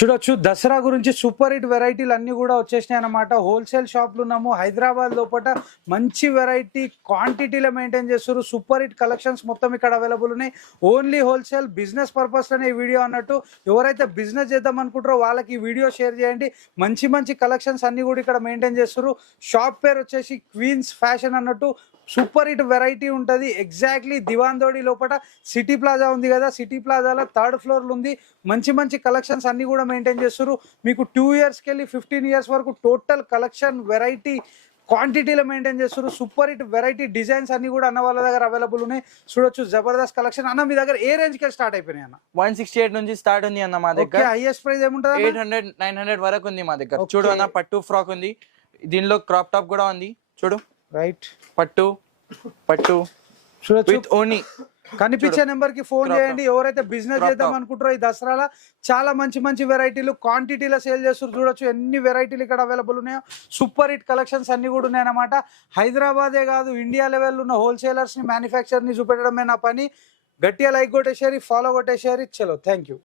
చూడొచ్చు దసరా గురించి super hit వెరైటీలు అన్ని కూడా వచ్చేసినాయి అన్నమాట. హోల్సేల్ షాప్లు ఉన్నాము హైదరాబాద్ లోపల. మంచి వెరైటీ క్వాంటిటీలో మెయింటైన్ చేస్తారు. సూపర్ హిట్ కలెక్షన్స్ మొత్తం ఇక్కడ అవైలబుల్ ఉన్నాయి. ఓన్లీ హోల్సేల్ బిజినెస్ పర్పస్ అనే వీడియో అన్నట్టు. ఎవరైతే బిజినెస్ చేద్దాం అనుకుంటారో వాళ్ళకి ఈ వీడియో షేర్ చేయండి. మంచి మంచి కలెక్షన్స్ అన్ని కూడా ఇక్కడ మెయింటైన్ చేస్తారు. షాప్ పేరు వచ్చేసి క్వీన్స్ ఫ్యాషన్ అన్నట్టు. సూపర్ హిట్ వెరైటీ ఉంటుంది. ఎగ్జాక్ట్లీ దివాందోడి లోపల సిటీ ప్లాజా ఉంది కదా, సిటీ ప్లాజాలో 3rd ఫ్లోర్లో ఉంది. మంచి మంచి కలెక్షన్స్ అన్ని కూడా మెయింటైన్ చేస్తారు. మీకు 2 ఇయర్స్కి వెళ్ళి 15 ఇయర్స్ వరకు టోటల్ కలెక్షన్ వెరైటీ క్వాంటిటీలో మెయింటైన్ చేస్తారు. సూపర్ హిట్ వెరైటీ డిజైన్స్ అన్ని కూడా అన్న వాళ్ళ దగ్గర అవైలబుల్ ఉన్నాయి. చూడొచ్చు జబర్దస్త్ కలెక్షన్. అన్న మీ దగ్గర ఏ రేంజ్ కి స్టార్ట్ అయిపోయినాయి అన్న? 168 నుంచి స్టార్ట్ ఉంది అన్న మా దగ్గర. హైయెస్ట్ ప్రైస్ ఏముంటుంది? 800-900 వరకు ఉంది మా దగ్గర. చూడు అన్న, పట్టు ఫ్రాక్ ఉంది, దీనిలో క్రాప్ టాప్ కూడా ఉంది. చూడు, రైట్, పట్టు చూడొచ్చు. విత్ ఓనీ. కనిపించే నెంబర్ కి ఫోన్ చేయండి. ఎవరైతే బిజినెస్ చేద్దాం అనుకుంటారో ఈ దసరాలో చాలా మంచి మంచి వెరైటీలు క్వాంటిటీలో సేల్ చేస్తారు. చూడొచ్చు ఎన్ని వెరైటీలు ఇక్కడ అవైలబుల్ ఉన్నాయో. సూపర్ హిట్ కలెక్షన్స్ అన్ని కూడా ఉన్నాయి అన్నమాట. హైదరాబాదే కాదు, ఇండియా లెవెల్ ఉన్న హోల్సేలర్స్ ని మ్యానుఫ్యాక్చర్ ని చూపెట్టడమే నా పని. గట్టిగా లైక్ కొట్టేసారి, ఫాలో కొట్టేసారి. చలో, థ్యాంక్ యూ.